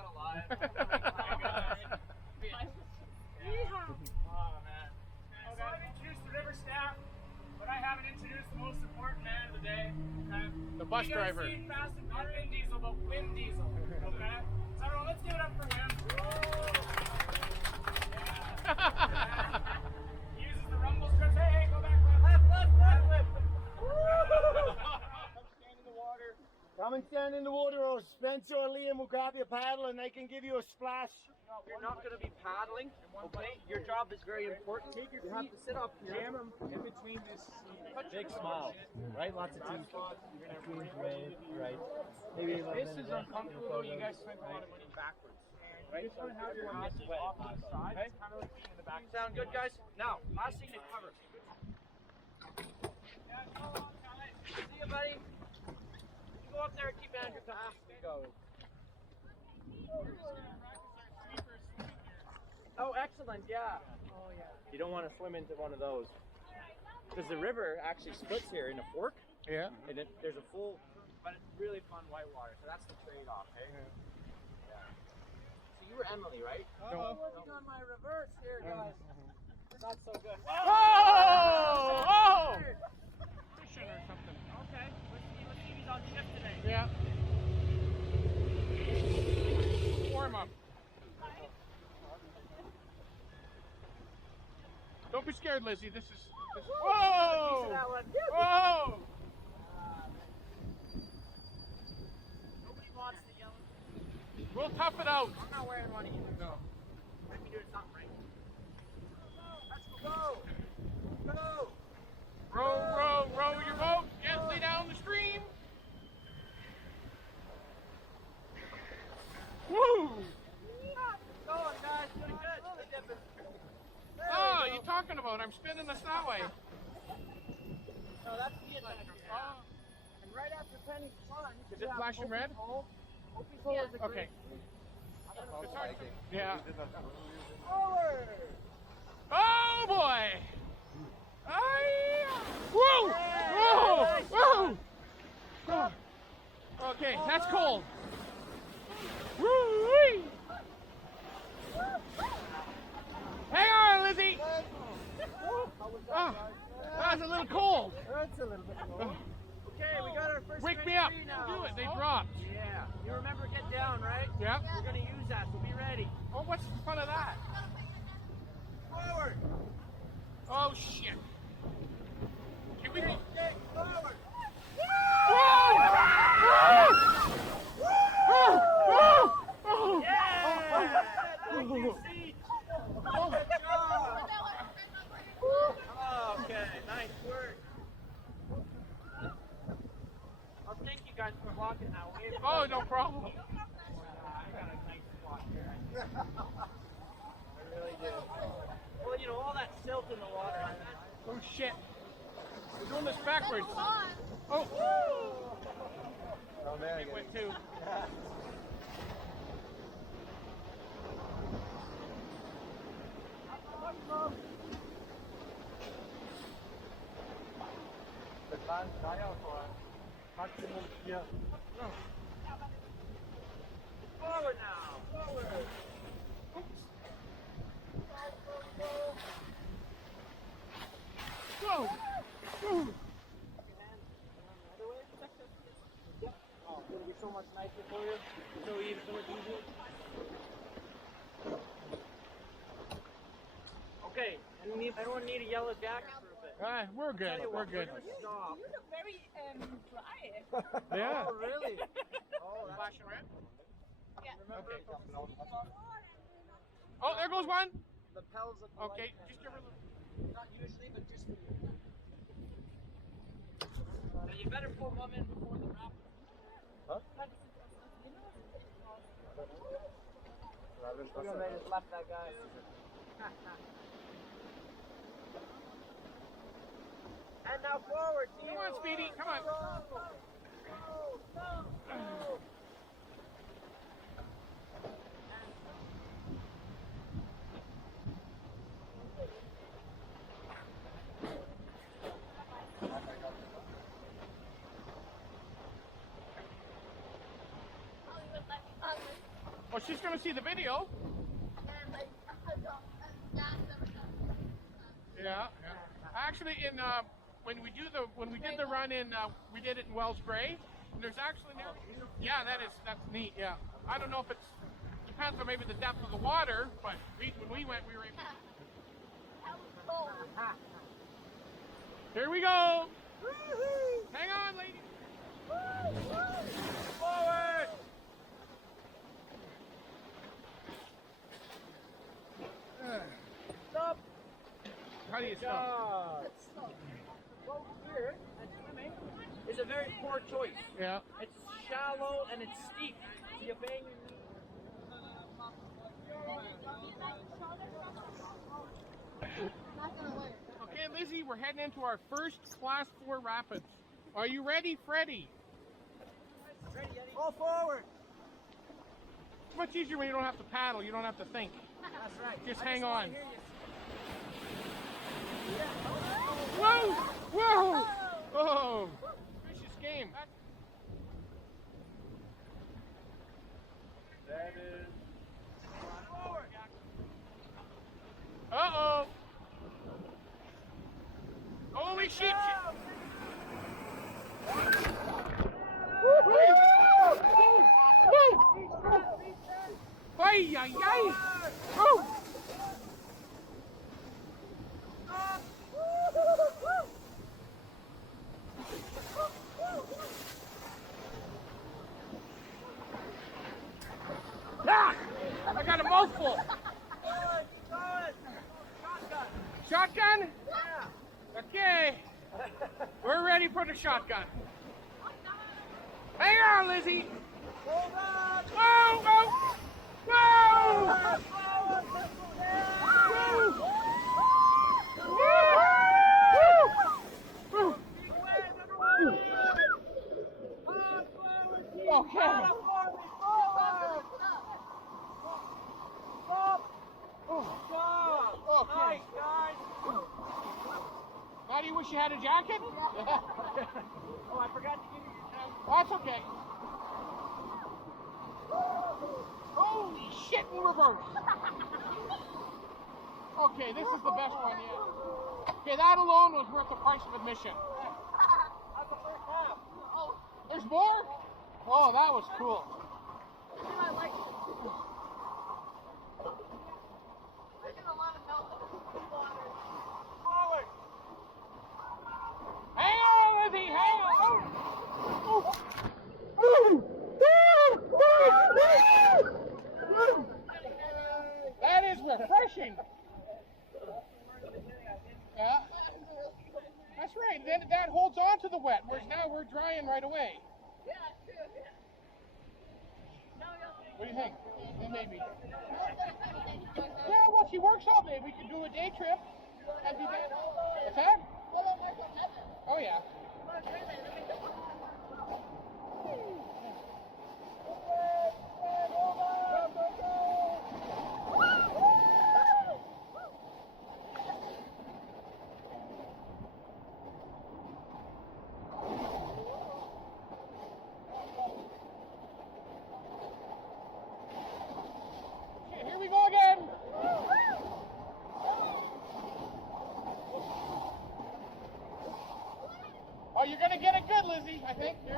not alive. Oh man. So I've introduced the river staff, but I haven't introduced the most important man of the day. Okay? The bus driver. You guys see not Vin Diesel, but Wim Diesel. Okay? So everyone, let's give it up for Wim. Yeah. He uses the rumble strips. Hey, go back, left. Come and stand in the water, or Spencer or Liam will grab your paddle and they can give you a splash. You're not going to be paddling, okay? Your job is very important. You have to sit up here. Jam them in between this big smile, right? Lots of teeth. Right. Maybe this is uncomfortable though. You guys spent a lot of money backwards. Right? Just want to have your ass off to the side. It's kind of like being in the back. Sound good, guys? Now, last thing to cover. See you, buddy. You go up there and keep Andrew coming. Go. Oh, excellent, yeah. Oh, yeah. You don't want to swim into one of those. Because the river actually splits here in a fork. Yeah. And there's a full, but it's really fun whitewater. So that's the trade-off, eh? Yeah. So you were Emily, right? No. I'm working on my reverse here, guys. Not so good. Oh! Fishing or something. Okay. Let's see if he's on shift today. Yeah. Warm up. Don't be scared, Lizzie. This is. Whoa! Whoa! Nobody wants the yellow. We'll tough it out. I'm not wearing one either. No. Might be doing something right. Let's go. Go. Row your boat gently down the stream. Woo! Going, guys. Doing good. Oh, you talking about? I'm spinning us that way. No, that's the adventure. And right after Penny's plunge, Is it flashing red? Opie's hole is a Okay. It's hard. Yeah. Forward. Oh boy! Whoa! Whoa! Whoa! Okay, that's cold. Woo-wee! Hang on, Lizzie! Oh, that was a little cold. That's a little bit cold. Okay, we got our first Wake me up. now. Do it. They dropped. Yeah. You remember get down, right? Yeah. We're going to use that, so be ready. Oh, what's the fun of that? Forward. Oh, shit. Can we... Okay, forward. Whoa! Yeah! Thank you, seat. Good job. Okay, nice work. Well, thank you guys for blocking that wave. Oh, no problem. I got a nice spot here. I really do. Well, you know, all that silt in the water. Oh, shit. We're doing this backwards. Oh. Oh, there It went too. Forward now. Forward. Go. Go. Oh, it'll be so much nicer for you. So even so much easier. Okay, anyone need a yellow jacket for a bit? We're good. We're good. Stop. You look very dry. Yeah. Oh, really? Oh, that's Flashing red? Yeah. Okay. Oh, there goes one. the petals of the Okay, light. just give her a little. Not usually, but just for you. Now you better pull one in before the wrap. Huh? They just left that guy. And now forward. Come on, Speedy. Come on. Well, she's going to see the video. Yeah. Actually, when we did the run in, we did it in Wells Gray. And there's actually that's neat. Yeah. I don't know if depends on maybe the depth of the water, but when we went, we were able. Here we go. Hang on, ladies. Forward. Stop. How do you stop? Well, here at swimming is a very poor choice. Yeah. It's shallow and it's steep. So you bang your knee. Okay, Lizzie, we're heading into our first Class 4 rapids. Are you ready, Freddie? Ready, Eddie? All forward. It's much easier when you don't have to paddle. You don't have to think. That's right. Just I hang wanna on. hear you. Whoa! Whoa! Oh! Vicious game. That is. Uh-oh! Holy shit! Ay, ay, ay! Oh! Ah! I got a mouthful. Shotgun? Yeah. Okay. We're ready for the shotgun. Hang on, Lizzie. Hold on. Whoa! Whoa! Whoa! Woo! Okay. Okay. Nice, guys. How do you wish you had a jacket? Oh, I forgot to give you your towel. That's okay. Holy shit, in reverse. Okay, this is the best one yet. Okay, that alone was worth the price of admission. That's the first half. There's more? Oh, that was cool. I like it. I get a lot of milk water. Forward. Hang on, Lizzie, hang on. That is refreshing. Yeah. That's right. Then that holds on to the wet, whereas now we're drying right away. Yeah, true. What do you think? Yeah, maybe. Yeah, well, she works all day. We could do a day trip. That'd be better. What's that? Oh, yeah. Okay, here we go again. Oh, you're going to get it good, Lizzie, I think. Here.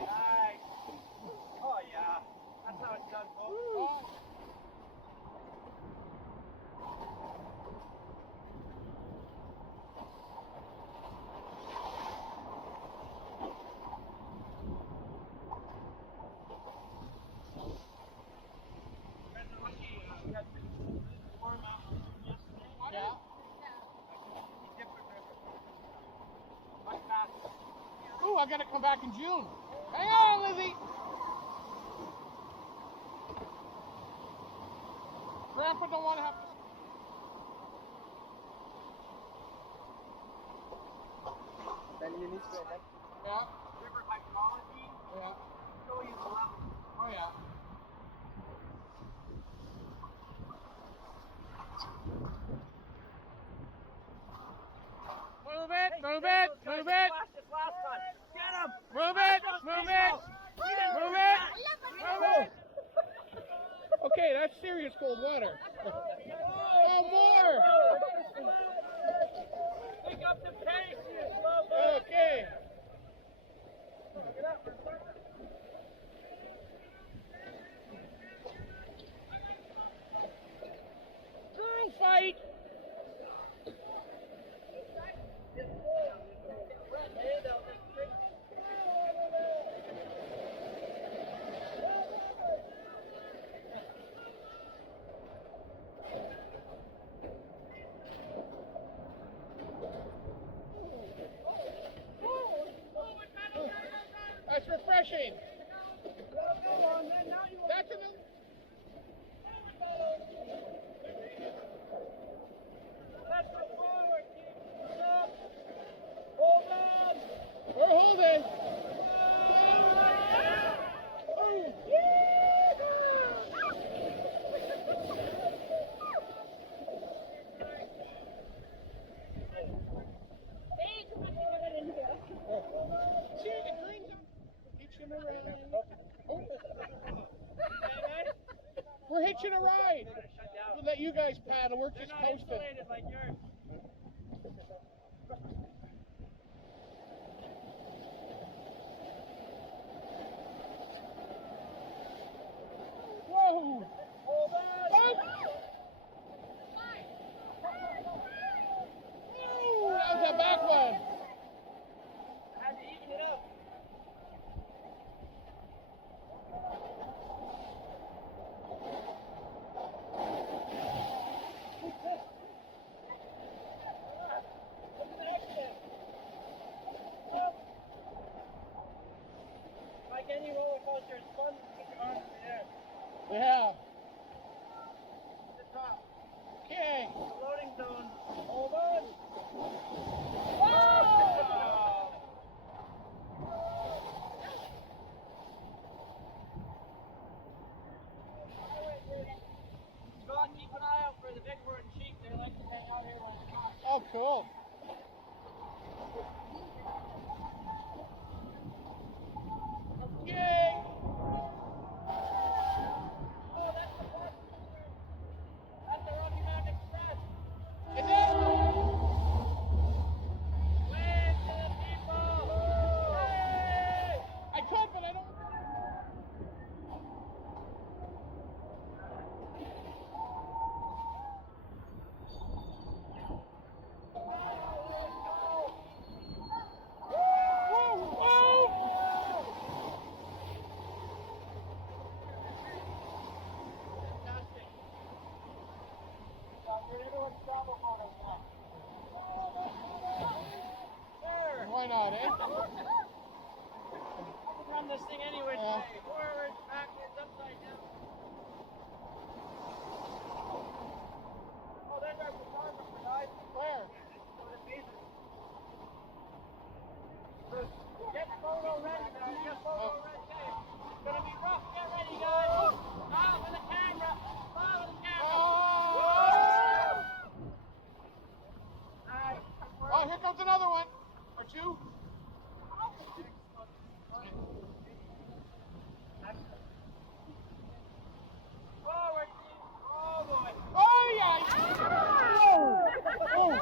Nice. Oh, yeah. That's how it's done, folks. Oh. Yeah. Ooh, I gotta come back in June. Hang on, Lizzie. Grandpa don't want to have to. Then you need to. Yeah. River hydrology. Yeah. Show you the level. Oh yeah. Move it, move it, move it. This last hitching a ride. We'll let you guys paddle. We're just coasting. Insulated like yours. Whoa! Hold on! Ooh, that was a back one. I had to even it up. Like any roller coaster, it's fun to get your arms in the air. Yeah. The top. Okay. The loading zone. Hold on. Scott, keep an eye out for the bighorn sheep. They like to hang out here all the time. Oh, cool. Okay. Oh, that's the bus. That's the Rocky Mountain Express. Is it? Wave to the people. Hey! I could, but I don't. Fantastic. You're everyone's travel photos now. There. Why not, eh? I can run this thing anyway Yeah. today. Forwards, backwards, upside down. Oh, there's our photographer, guys. Where? Get photo ready, guys. Get photo ready. It's gonna be rough. Get ready, guys. Ah, with the camera. Ah, with the camera. Alright. Oh, here comes another one. Or two. Forward. Oh, boy. Oh, yeah. Oh. Forward.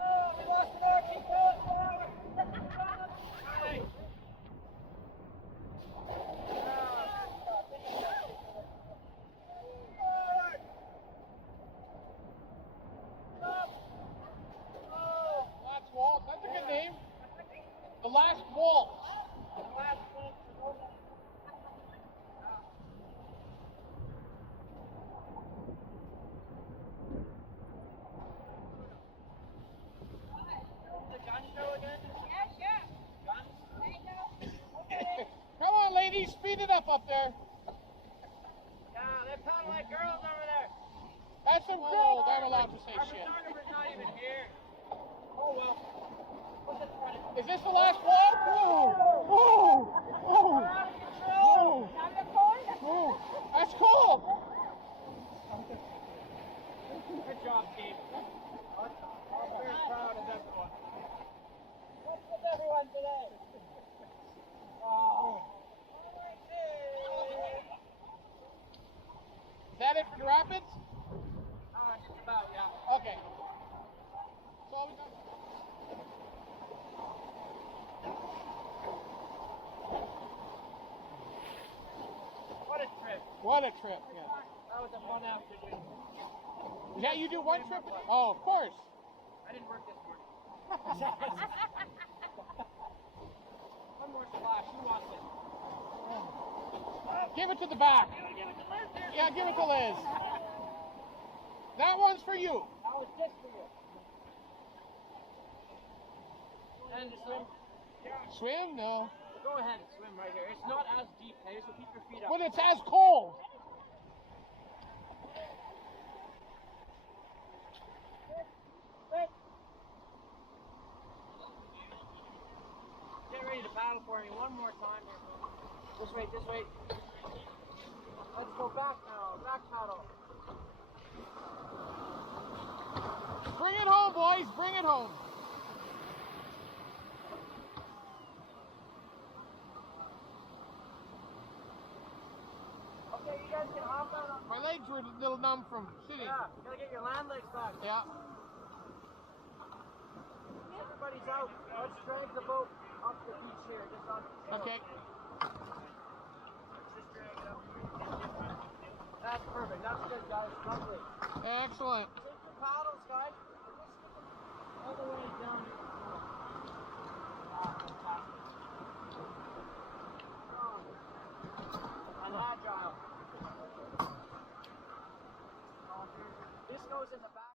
Oh, we lost an arm. Keep going forward. Alright. Forward. Stop. Oh. Last Waltz. That's a good name. The Last Waltz. Last one. The gun show again? Yeah, sure. Guns? Come on, ladies. Speed it up there. Yeah, they're paddling like girls over there. That's some girls. I'm allowed to say Our shit. photographer's not even here. Oh well. What's this running? Is this the last one? Whoa! Whoa! Whoa! We're out of control. Time to call? Whoa! That's cool. Good job, team. I'm very proud of everyone. What's with everyone today? Oh. Is that it for the rapids? Just about, yeah. Okay. That's all we got. What a trip. What a trip, yeah. That was a fun afternoon. Yeah, you do one trip? Oh, of course. I didn't work this morning. One more splash. Who wants it? Give it to the back. Yeah, give it to Liz. That one's for you. That was just for you. And swim. Swim? No. Go ahead and swim right here. It's not as deep, hey, so keep your feet up. But it's as cold. Get ready to paddle for me one more time here. This way, this way. Let's go back now. Back paddle. Bring it home, boys. Bring it home. guys can hop out on. My legs were a little numb from sitting. Yeah, you gotta get your land legs back. Yeah. Everybody's out. Let's drag the boat up the beach here, just on the shore. Okay. That's perfect. That's good, guys. Lovely. Excellent. Take your paddles, guys. All the way down. Fantastic. Strong. And agile. This goes in the back.